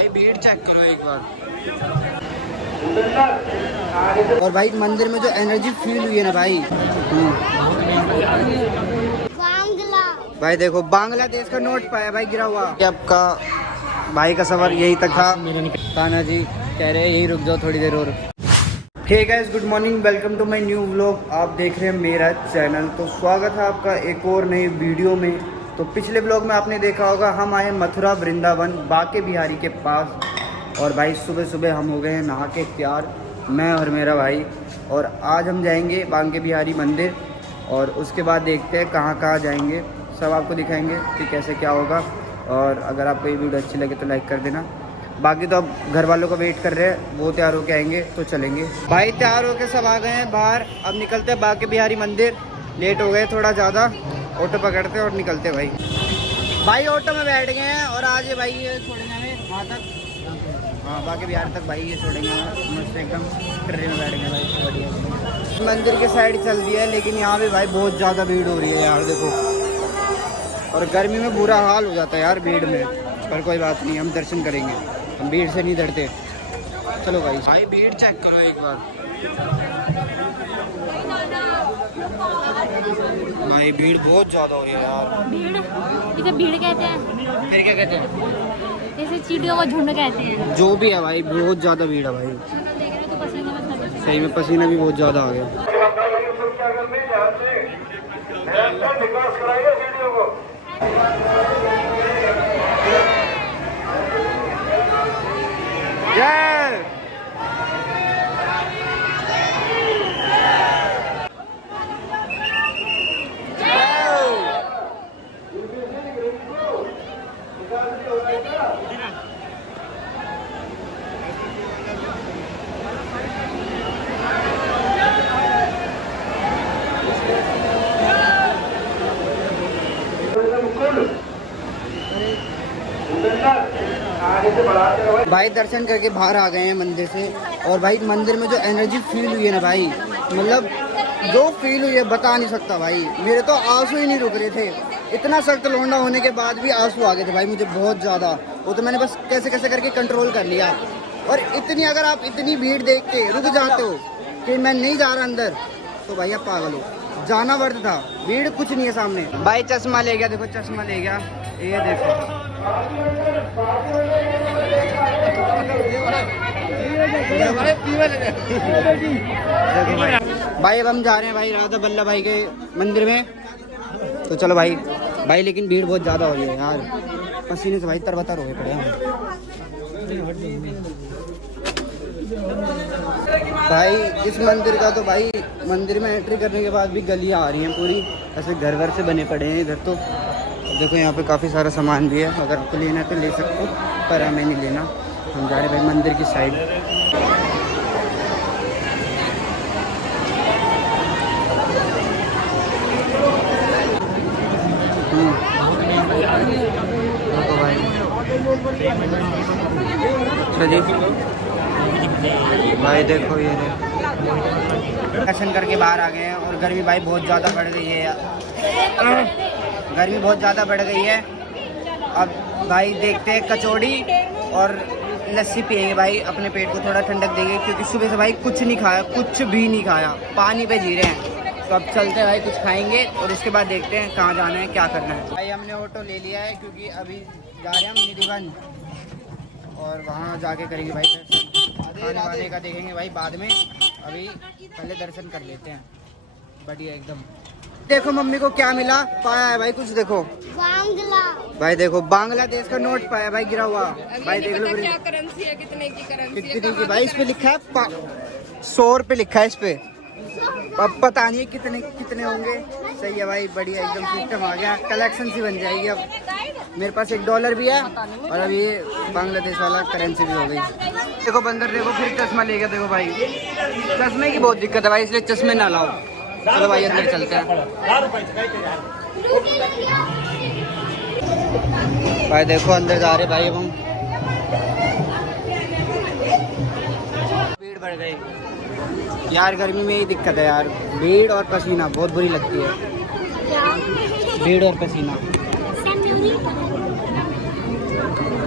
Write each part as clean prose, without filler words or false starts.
भाई भीड़ चेक करो एक बार। और भाई मंदिर में जो एनर्जी फील हुई है ना भाई। भाई देखो बांग्लादेश का नोट पाया भाई गिरा हुआ। आपका भाई का सफर यही तक था। ताना जी कह रहे हैं यही रुक जाओ थोड़ी देर और। Hey guys, good morning, welcome to my new vlog. आप देख रहे हैं मेरा चैनल। तो स्वागत है आपका एक और नई वीडियो में। तो पिछले व्लॉग में आपने देखा होगा हम आए मथुरा वृंदावन बांके बिहारी के पास। और भाई सुबह सुबह हम हो गए हैं नहा के तैयार, मैं और मेरा भाई। और आज हम जाएंगे बांके बिहारी मंदिर और उसके बाद देखते हैं कहाँ जाएंगे, सब आपको दिखाएंगे कि कैसे क्या होगा। और अगर आपको ये वीडियो अच्छी लगे तो लाइक कर देना। बाकी तो अब घर वालों को वेट कर रहे हैं, वो तैयार होके आएंगे तो चलेंगे। भाई तैयार होके सब आ गए हैं बाहर, अब निकलते हैं बांके बिहारी मंदिर। लेट हो गए थोड़ा ज़्यादा, ऑटो पकड़ते हैं और निकलते हैं भाई ऑटो में बैठ गए हैं और आज ये भाई ये छोड़ेंगे हमें वहाँ तक, हाँ बांके बिहारी तक भाई ये छोड़ेंगे हमें मस्त एकदम ट्रेन में बैठ गए भाई बढ़िया। मंदिर के साइड चल दिया है लेकिन यहाँ पे भाई बहुत ज़्यादा भीड़ हो रही है यार देखो। और गर्मी में बुरा हाल हो जाता है यार भीड़ में, पर कोई बात नहीं, हम दर्शन करेंगे, हम भीड़ से नहीं डरते। चलो भाई भीड़ चेक करो एक बार। भाई भीड़ बहुत ज़्यादा हो रही है यार। भीड़ इसे भीड़ कहते हैं, फिर क्या कहते हैं? इसे चींटियों का झुंड कहते हैं। जो भी है भाई बहुत ज़्यादा भीड़ है भाई, देख रहे हो तो पसीने में थक गए। सही में पसीना भी बहुत ज़्यादा आ गया। जय भाई दर्शन करके बाहर आ गए हैं मंदिर से। और भाई मंदिर में जो एनर्जी फील हुई है ना भाई, मतलब जो फील हुई है बता नहीं सकता भाई। मेरे तो आंसू ही नहीं रुक रहे थे, इतना सख्त लौंडा होने के बाद भी आंसू आ गए थे भाई मुझे बहुत ज़्यादा। वो तो मैंने बस कैसे कैसे करके कंट्रोल कर लिया। और इतनी अगर आप इतनी भीड़ देख के रुक जाते हो कि मैं नहीं जा रहा अंदर, तो भाई आप पागल हो। जाना वर्थ था, भीड़ कुछ नहीं है सामने। भाई चश्मा ले गया, देखो चश्मा ले गया, ये देखो। देखो भाई अब हम जा रहे हैं भाई राधा वल्लभ भाई के मंदिर में। तो चलो भाई लेकिन भीड़ बहुत ज़्यादा हो रही है यार, पसीने से भाई तरबतर हो गए पड़े हैं भाई। इस मंदिर का तो भाई मंदिर में एंट्री करने के बाद भी गलियाँ आ रही हैं पूरी, ऐसे घर से बने पड़े हैं इधर। तो देखो यहाँ पे काफ़ी सारा सामान भी है, अगर आपको लेना तो ले सकते हो, पर हमें नहीं लेना। हम जा रहे हैं भाई मंदिर की साइड। देखो भाई भाई देखो ये दर्शन करके बाहर आ गए हैं। और गर्मी भाई बहुत ज़्यादा बढ़ गई है यार, गर्मी बहुत ज़्यादा बढ़ गई है। अब भाई देखते हैं कचौड़ी और लस्सी पियेंगे भाई, अपने पेट को थोड़ा ठंडक देंगे, क्योंकि सुबह से भाई कुछ नहीं खाया, कुछ भी नहीं खाया, पानी पे जी रहे हैं। तो अब चलते हैं भाई, कुछ खाएंगे और उसके बाद देखते हैं कहाँ जाना है, क्या करना है। भाई हमने ऑटो ले लिया है क्योंकि अभी जा रहे हैं हम निधिवन, और वहाँ जाके करेंगे भाई दर्शन। खाने वाने का देखेंगे भाई बाद में, अभी पहले दर्शन कर लेते हैं। बढ़िया एकदम। देखो मम्मी को क्या मिला, पाया है भाई कुछ, देखो भाई देखो बांग्लादेश का नोट पाया भाई गिरा हुआ। भाई देख लो क्या करेंसी है, कितने की करेंसी है? कितने की भाई, इस पे लिखा है 100 रुपये लिखा है इस पे, अब पता नहीं कितने होंगे। सही है भाई, बढ़िया एकदम सिस्टम आ गया, कलेक्शन सी बन जाएगी। अब मेरे पास $1 भी है और अब ये बांग्लादेश वाला करेंसी भी हो गई। देखो बंदर देखो फिर चश्मा ले गया, देखो भाई चश्मे की बहुत दिक्कत है भाई, इसलिए चश्मे ना लाओ। चलो भाई अंदर चलते हैं। भाई देखो अंदर जा रहे भाई, अब हम भीड़ बढ़ गई यार, गर्मी में ही दिक्कत है यार, भीड़ और पसीना बहुत बुरी लगती है, भीड़ और पसीना।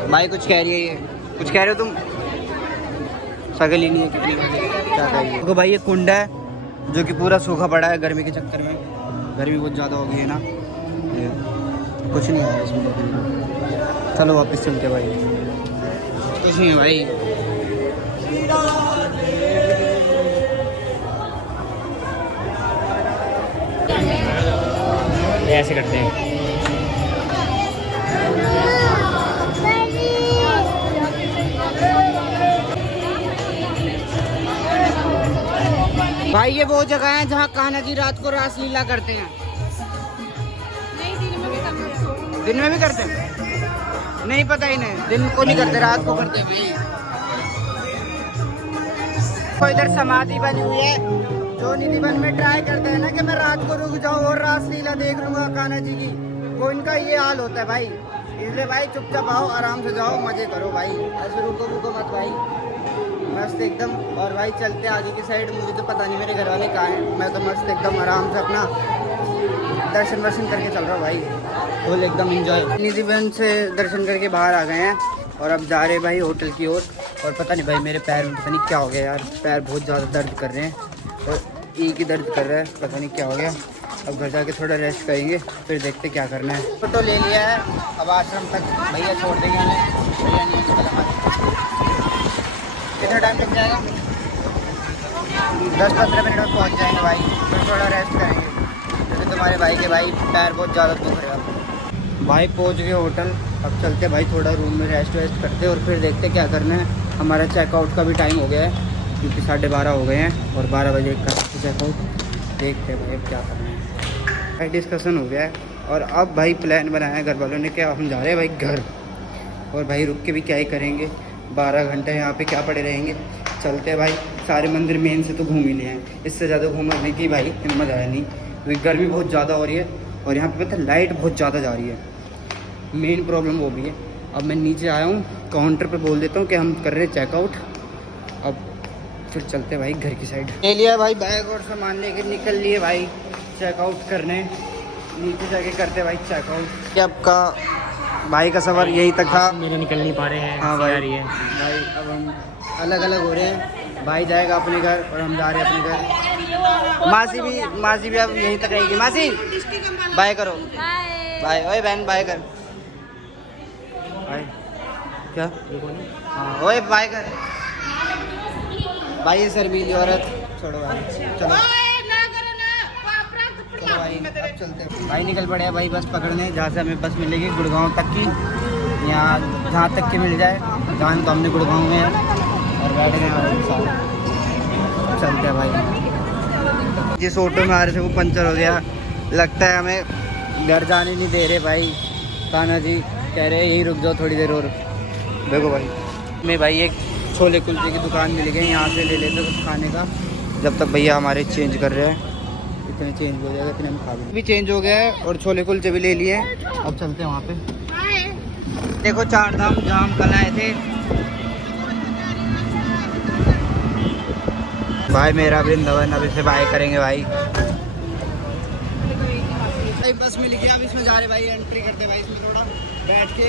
भाई कुछ कह रही है ये, कुछ कह रहे हो तुम? शकल ही नहीं है कितनी क्या कहेंगे। तो भाई ये कुंड है जो कि पूरा सूखा पड़ा है गर्मी के चक्कर में। गर्मी बहुत ज़्यादा हो गई है ना, ये कुछ नहीं है इसमें। चलो वापस चलते भाई। कुछ नहीं है भाई। ऐसे करते हैं। भाई ये वो जगह है जहाँ कान्हा जी रात को रासलीला करते हैं। दिन में भी करते हैं? नहीं पता ही नहीं, दिन को नहीं करते, रात को करते हैं। तो इधर समाधि बनी हुई है। जो निधि वन में ट्राई करते हैं ना कि मैं रात को रुक जाऊँ और रासलीला देख लूंगा कान्हा जी की, वो इनका ये हाल होता है भाई। इसलिए भाई चुपचाप आओ, आराम से जाओ, मजे करो भाई, ऐसे रुको रुको मत भाई, मस्त एकदम। और भाई चलते आगे की साइड। मुझे तो पता नहीं मेरे घर वाले कहाँ हैं, मैं तो मस्त एकदम आराम से अपना दर्शन वर्शन करके चल रहा हूँ भाई, फुल एकदम इंजॉय। निधि वन से दर्शन करके बाहर आ गए हैं और अब जा रहे भाई होटल की ओर। और पता नहीं भाई मेरे पैर में पता नहीं क्या हो गया यार, पैर बहुत ज़्यादा दर्द कर रहे हैं और एक ही दर्द कर रहा है, पता नहीं क्या हो गया। अब घर जाके थोड़ा रेस्ट करेंगे, फिर देखते क्या करना है। फोटो ले लिया है, अब आश्रम तक भैया छोड़ देंगे हमें। भैया नहीं है, कितना टाइम लग जाएगा? 10-15 मिनट में पहुंच जाएंगे भाई, फिर थोड़ा रेस्ट करेंगे क्योंकि तुम्हारे भाई के भाई पैर बहुत ज़्यादा दुख रहे हैं। भाई पहुंच गए होटल, अब चलते भाई थोड़ा रूम में रेस्ट वेस्ट करते और फिर देखते क्या करना है। हमारा चेकआउट का भी टाइम हो गया है क्योंकि 12:30 हो गए हैं और 12 बजे का चेकआउट। देखते हैं भाई अब क्या करना है। भाई डिस्कशन हो गया है और अब भाई प्लान बनाया है घर वालों ने कि हम जा रहे हैं भाई घर। और भाई रुक के भी क्या ही करेंगे, 12 घंटे यहाँ पे क्या पड़े रहेंगे। चलते हैं भाई, सारे मंदिर मेन से तो घूम ही लिए हैं, इससे ज़्यादा घूमने की भाई हिम्मत आया नहीं क्योंकि गर्मी बहुत ज़्यादा हो रही है और यहाँ पे पता है लाइट बहुत ज़्यादा जा रही है, मेन प्रॉब्लम वो भी है। अब मैं नीचे आया हूँ, काउंटर पे बोल देता हूँ कि हम कर रहे हैं चेकआउट। अब फिर चलते भाई घर की साइड। ले लिया भाई बैग और सामान लेके निकल लिए भाई चेकआउट करने। नीचे जाके करते भाई चेकआउट। आपका भाई का सफ़र यहीं तक था, मेरे निकल नहीं पा रहे हैं। हाँ भाई, है भाई अब हम अलग अलग हो रहे हैं। भाई जाएगा अपने घर और हम जा रहे हैं अपने घर। मासी भी अब यहीं तक रहेगी। मासी बाय करो, बाय। ओए बहन बाय कर, बाय। क्या? हाँ ओए बाय कर भाई। ये शर्मीली औरत छोड़ो भाई, चलो भाई अब चलते हैं भाई। निकल पड़े हैं भाई बस पकड़ने, जहाँ से हमें बस मिलेगी गुड़गांव तक की, यहाँ जहाँ तक की मिल जाए। जान तो हमने गुड़गांव में है और बैठ गए हैं, चलते हैं भाई। जिस ऑटो में आ रहे थे वो पंचर हो गया, लगता है हमें घर जाने नहीं दे रहे भाई। कान्हा जी कह रहे यहीं रुक जाओ थोड़ी देर और। देखो भाई मैं भाई एक छोले कुलचे की दुकान मिल गई, यहाँ से ले लेते कुछ खाने का जब तक भैया हमारे चेंज कर रहे हैं। इतने चेंज हो जाएगा, इतने हम खा लेंगे। भी चेंज हो गया है और छोले कुलचे भी ले लिए। अब चलते हैं वहाँ पे। देखो 4 धाम जाम कल आए थे भाई। मेरा वृंदावन अब इसे बाय करेंगे भाई। बस मिल गया, अब इसमें जा रहे भाई, एंट्री करते भाई इसमें थोड़ा बैठ के।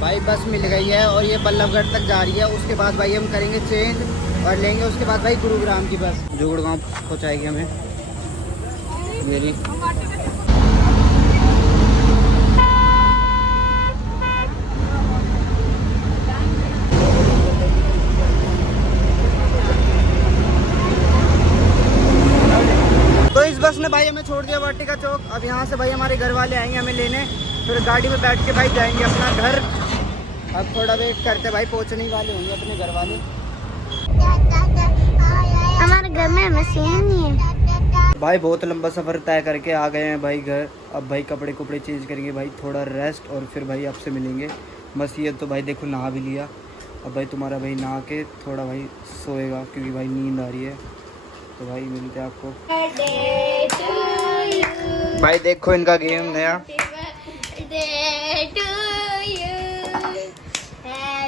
भाई बस मिल गई है और ये बल्लभगढ़ तक जा रही है। उसके बाद भाई हम करेंगे चेंज और लेंगे उसके बाद भाई गुरुग्राम की बस जो गुड़गांव पहुँचाएगी हमें। मेरी तो इस बस ने भाई हमें छोड़ दिया वाटिका चौक। अब यहाँ से भाई हमारे घर वाले आएंगे हमें लेने, फिर गाड़ी में बैठ के भाई जाएंगे अपना घर। अब थोड़ा वेट करते भाई, पहुँचने वाले होंगे अपने घर वाले। हमारे घर में मशीन नहीं है भाई। बहुत लंबा सफ़र तय करके आ गए हैं भाई घर। अब भाई कपड़े कुपड़े चेंज करेंगे भाई, थोड़ा रेस्ट और फिर भाई आपसे मिलेंगे। बस ये तो भाई देखो नहा भी लिया। अब भाई तुम्हारा भाई नहा के थोड़ा भाई सोएगा क्योंकि भाई नींद आ रही है। तो भाई मिलते हैं आपको। भाई देखो इनका गेम नया।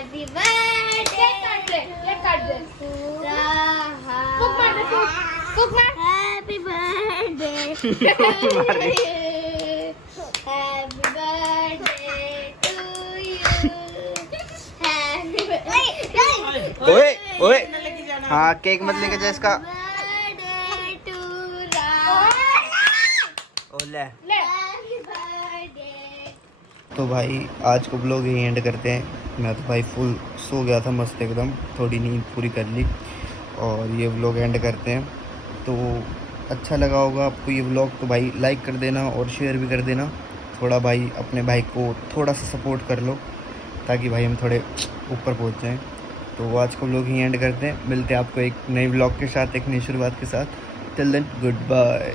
Happy birthday. Happy birthday हाँ केक मत लेके जा इसका। ओले तो भाई आज को ब्लॉग यही एंड करते हैं। मैं तो भाई फुल सो गया था मस्त एकदम, थोड़ी नींद पूरी कर ली और ये व्लॉग एंड करते हैं। तो अच्छा लगा होगा आपको ये व्लॉग तो भाई लाइक कर देना और शेयर भी कर देना। थोड़ा भाई अपने भाई को थोड़ा सा सपोर्ट कर लो ताकि भाई हम थोड़े ऊपर पहुंच जाएं। तो आज को व्लॉग ही एंड करते हैं। मिलते हैं आपको एक नई व्लॉग के साथ, एक नई शुरुआत के साथ। Till then good bye.